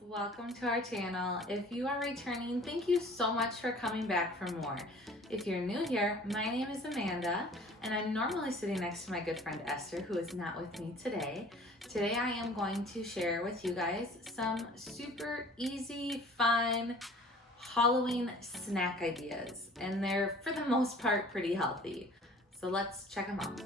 welcome to our channel. If you are returning, thank you so much for coming back for more. If you're new here, my name is Amanda and I'm normally sitting next to my good friend Esther, who is not with me today. Today I am going to share with you guys some super easy, fun Halloween snack ideas, and they're for the most part pretty healthy. So let's check them out.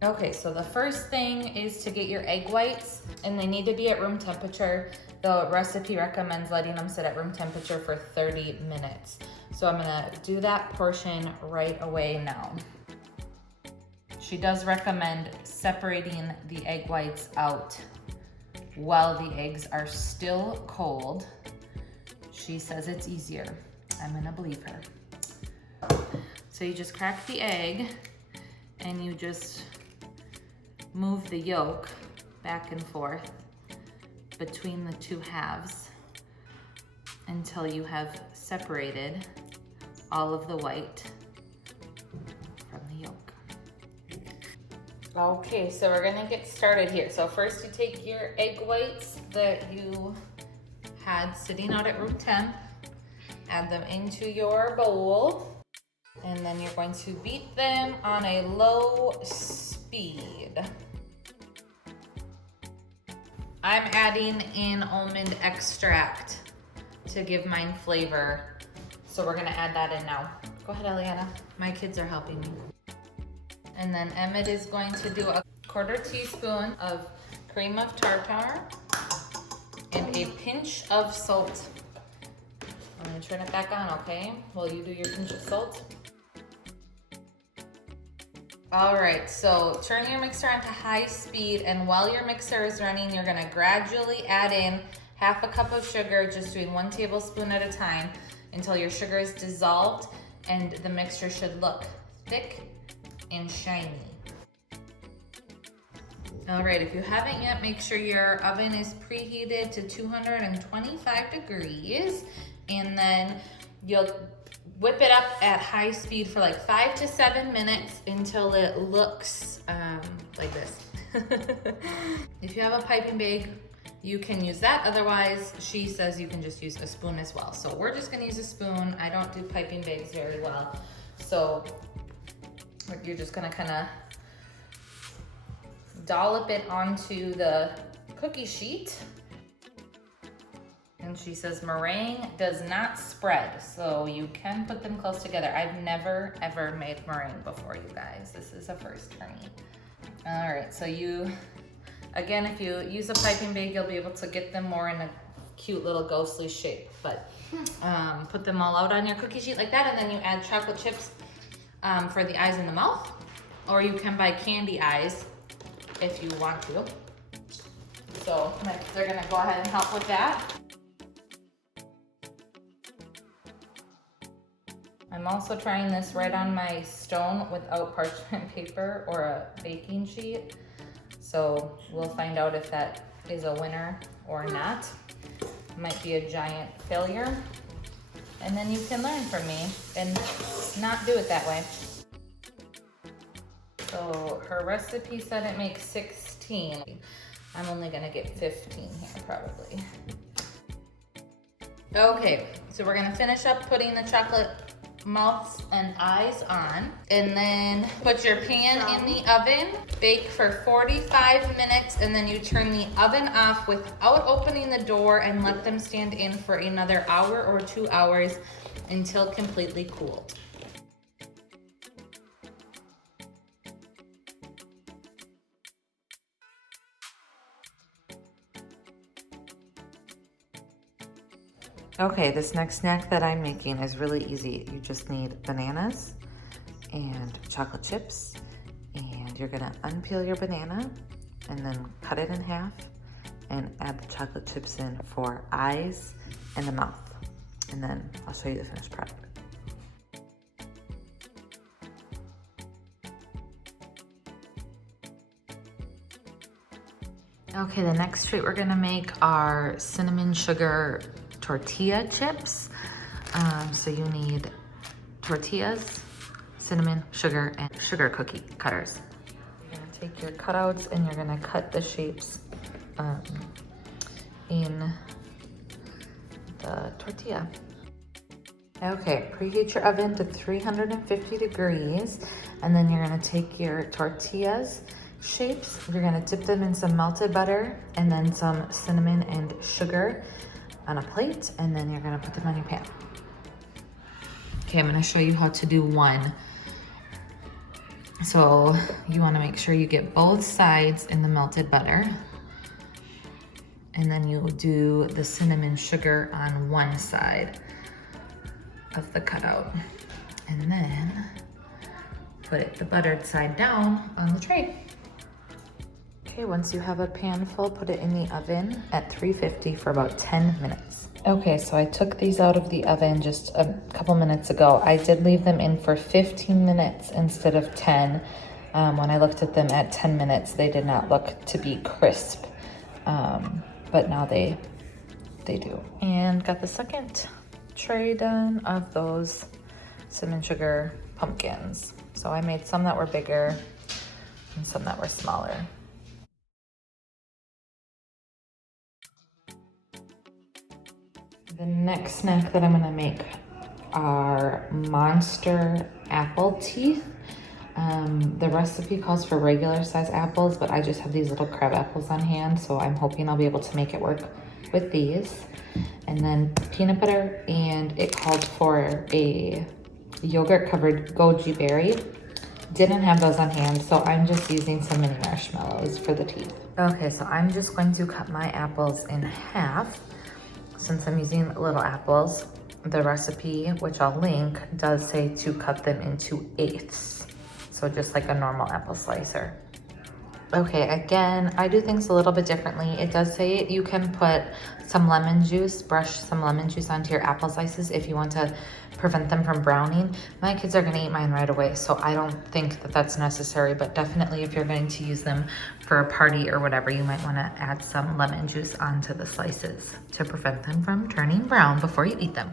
Okay, so the first thing is to get your egg whites, and they need to be at room temperature. The recipe recommends letting them sit at room temperature for 30 minutes. So I'm gonna do that portion right away now. She does recommend separating the egg whites out while the eggs are still cold. She says it's easier. I'm gonna believe her. So you just crack the egg and you just move the yolk back and forth between the two halves until you have separated all of the white from the yolk. Okay, so we're gonna get started here. So first you take your egg whites that you had sitting out at room temp, add them into your bowl, and then you're going to beat them on a low speed. I'm adding in almond extract to give mine flavor. So we're gonna add that in now. Go ahead, Eliana. My kids are helping me. And then Emmett is going to do a 1/4 teaspoon of cream of tartar and a pinch of salt. I'm gonna turn it back on, okay? While you do your pinch of salt. All right, so turn your mixer on to high speed, and while your mixer is running, you're gonna gradually add in 1/2 cup of sugar, just doing 1 tablespoon at a time until your sugar is dissolved and the mixture should look thick and shiny. All right, if you haven't yet, make sure your oven is preheated to 225 degrees, and then you'll whip it up at high speed for like 5 to 7 minutes until it looks like this. If you have a piping bag, you can use that. Otherwise, she says you can just use a spoon as well. So we're just gonna use a spoon. I don't do piping bags very well. So you're just gonna kinda dollop it onto the cookie sheet. And she says meringue does not spread, so you can put them close together. I've never ever made meringue before, you guys. This is a first for me. All right, so again, if you use a piping bag, you'll be able to get them more in a cute little ghostly shape. But put them all out on your cookie sheet like that, and then you add chocolate chips for the eyes and the mouth, or you can buy candy eyes if you want to. So they're gonna go ahead and help with that. I'm also trying this right on my stone without parchment paper or a baking sheet. So we'll find out if that is a winner or not. Might be a giant failure. And then you can learn from me and not do it that way. So her recipe said it makes 16. I'm only gonna get 15 here probably. Okay, so we're gonna finish up putting the chocolate mouths and eyes on, and then put your pan in the oven, bake for 45 minutes, and then you turn the oven off without opening the door and let them stand in for another hour or 2 hours until completely cooled. Okay, this next snack that I'm making is really easy. You just need bananas and chocolate chips, and you're gonna unpeel your banana and then cut it in half and add the chocolate chips in for eyes and the mouth. And then I'll show you the finished product. Okay, the next treat we're gonna make are cinnamon sugar tortilla chips. So you need tortillas, cinnamon, sugar, and sugar cookie cutters. You're gonna take your cutouts and you're gonna cut the shapes in the tortilla. Okay, preheat your oven to 350 degrees, and then you're gonna take your tortillas shapes, you're gonna dip them in some melted butter and then some cinnamon and sugar on a plate, and then you're gonna put them on your pan. Okay, I'm gonna show you how to do one. So you wanna make sure you get both sides in the melted butter, and then you do the cinnamon sugar on one side of the cutout, and then put the buttered side down on the tray. Okay, once you have a pan full, put it in the oven at 350 for about 10 minutes. Okay, so I took these out of the oven just a couple minutes ago. I did leave them in for 15 minutes instead of 10. When I looked at them at 10 minutes, they did not look to be crisp, but now they do. And got the second tray done of those cinnamon sugar pumpkins. So I made some that were bigger and some that were smaller. The next snack that I'm gonna make are monster apple teeth. The recipe calls for regular size apples, but I just have these little crab apples on hand, so I'm hoping I'll be able to make it work with these. And then peanut butter, and it called for a yogurt covered goji berry. Didn't have those on hand, so I'm just using some mini marshmallows for the teeth. Okay, so I'm just going to cut my apples in half. Since I'm using little apples, the recipe, which I'll link, does say to cut them into eighths. So just like a normal apple slicer. Okay, again, I do things a little bit differently. It does say you can put some lemon juice, brush some lemon juice onto your apple slices if you want to prevent them from browning. My kids are gonna eat mine right away, so I don't think that that's necessary, but definitely if you're going to use them for a party or whatever, you might wanna add some lemon juice onto the slices to prevent them from turning brown before you eat them.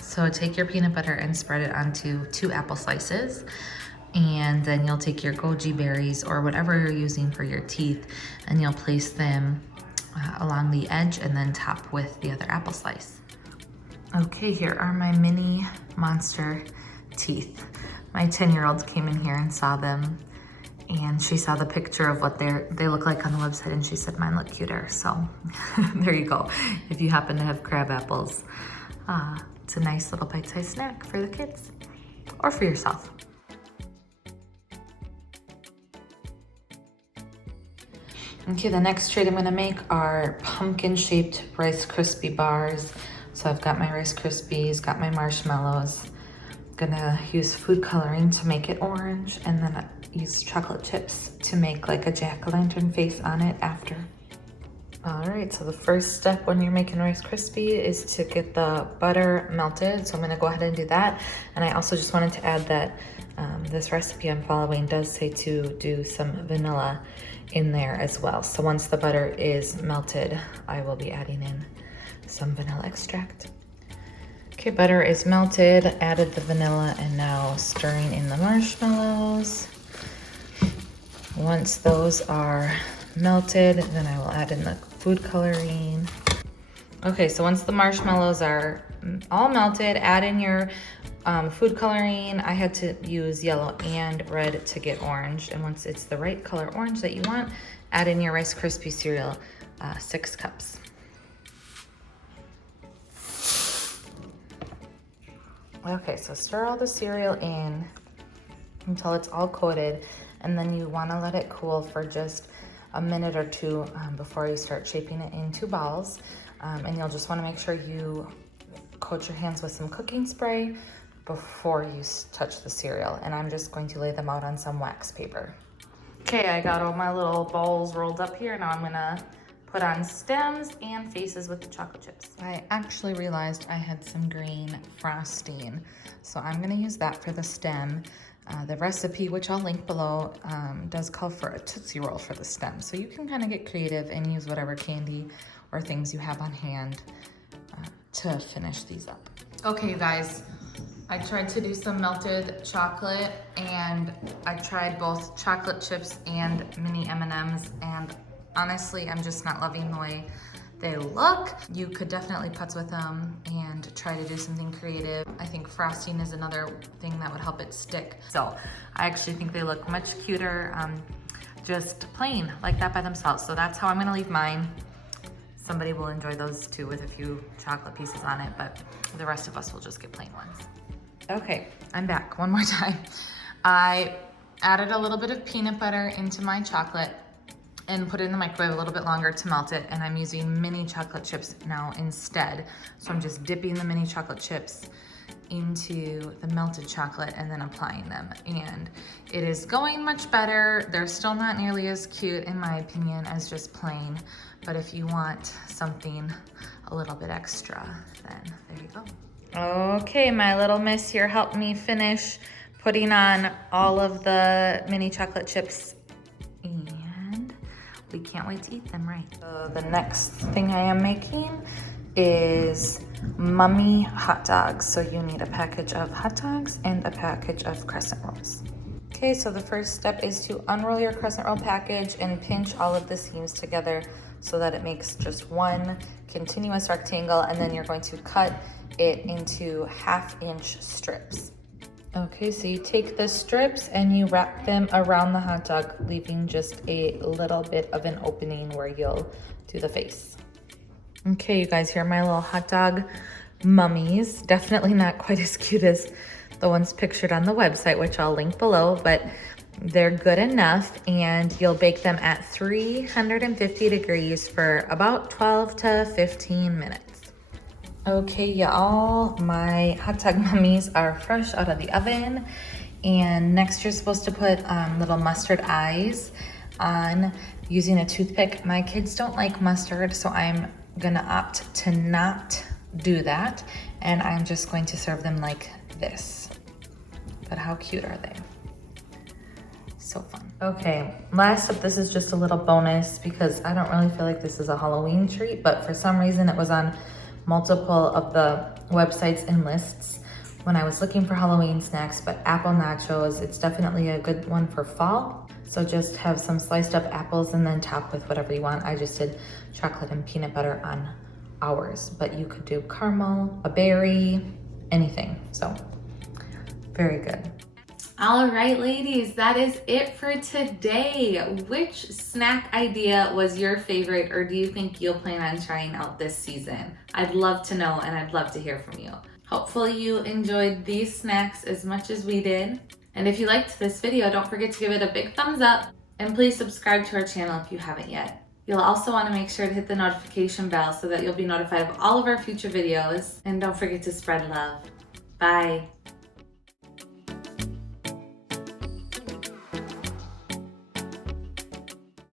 So take your peanut butter and spread it onto 2 apple slices. And then you'll take your goji berries or whatever you're using for your teeth, and you'll place them along the edge and then top with the other apple slice. Okay, here are my mini monster teeth. My 10-year-old came in here and saw them, and she saw the picture of what they look like on the website, and she said mine look cuter. So there you go. If you happen to have crab apples, it's a nice little bite-sized snack for the kids or for yourself. Okay, the next treat I'm gonna make are pumpkin-shaped Rice Krispie bars. So I've got my Rice Krispies, got my marshmallows. Gonna use food coloring to make it orange, and then use chocolate chips to make like a jack-o'-lantern face on it after. All right, so the first step when you're making Rice Krispie is to get the butter melted. So I'm gonna go ahead and do that. And I also just wanted to add that this recipe I'm following does say to do some vanilla in there as well. So once the butter is melted, I will be adding in some vanilla extract. Okay, butter is melted, added the vanilla, and now stirring in the marshmallows. Once those are melted, then I will add in the food coloring. Okay, so once the marshmallows are all melted, add in your food coloring. I had to use yellow and red to get orange. And once it's the right color orange that you want, add in your Rice Krispie cereal, 6 cups. Okay, so stir all the cereal in until it's all coated, and then you want to let it cool for just a minute or two before you start shaping it into balls. And you'll just want to make sure you coat your hands with some cooking spray before you touch the cereal. And I'm just going to lay them out on some wax paper. Okay, I got all my little balls rolled up here. Now I'm gonna put on stems and faces with the chocolate chips. I actually realized I had some green frosting, so I'm gonna use that for the stem. The recipe, which I'll link below, does call for a Tootsie Roll for the stem. So you can kind of get creative and use whatever candy or things you have on hand to finish these up. Okay, you guys, I tried to do some melted chocolate, and I tried both chocolate chips and mini M&Ms, and honestly, I'm just not loving the way they look. You could definitely putz with them and try to do something creative. I think frosting is another thing that would help it stick. So I actually think they look much cuter, just plain like that by themselves. So that's how I'm gonna leave mine. Somebody will enjoy those too with a few chocolate pieces on it, but the rest of us will just get plain ones. Okay, I'm back one more time. I added a little bit of peanut butter into my chocolate and put it in the microwave a little bit longer to melt it, and I'm using mini chocolate chips now instead. So I'm just dipping the mini chocolate chips into the melted chocolate and then applying them. And it is going much better. They're still not nearly as cute, in my opinion, as just plain. But if you want something a little bit extra, then there you go. Okay, my little miss here helped me finish putting on all of the mini chocolate chips, and we can't wait to eat them, right? So the next thing I am making is mummy hot dogs. So you need a package of hot dogs and a package of crescent rolls. Okay, so the first step is to unroll your crescent roll package and pinch all of the seams together so that it makes just one continuous rectangle, and then you're going to cut it into 1/2-inch strips. Okay, so you take the strips and you wrap them around the hot dog, leaving just a little bit of an opening where you'll do the face. Okay, you guys, here are my little hot dog mummies. Definitely not quite as cute as the ones pictured on the website, which I'll link below, but they're good enough, and you'll bake them at 350 degrees for about 12 to 15 minutes. Okay, y'all, my hot dog mummies are fresh out of the oven, and next you're supposed to put little mustard eyes on using a toothpick. My kids don't like mustard, so I'm gonna opt to not do that, and I'm just going to serve them like this. But how cute are they? So fun. Okay, last up, this is just a little bonus because I don't really feel like this is a Halloween treat, but for some reason it was on multiple of the websites and lists when I was looking for Halloween snacks. But apple nachos, it's definitely a good one for fall. So just have some sliced up apples and then top with whatever you want. I just did chocolate and peanut butter on ours, but you could do caramel, a berry, anything. So very good. All right, ladies, that is it for today. Which snack idea was your favorite, or do you think you'll plan on trying out this season? I'd love to know, and I'd love to hear from you. Hopefully you enjoyed these snacks as much as we did. And if you liked this video, don't forget to give it a big thumbs up, and please subscribe to our channel if you haven't yet. You'll also want to make sure to hit the notification bell so that you'll be notified of all of our future videos. And don't forget to spread love. Bye.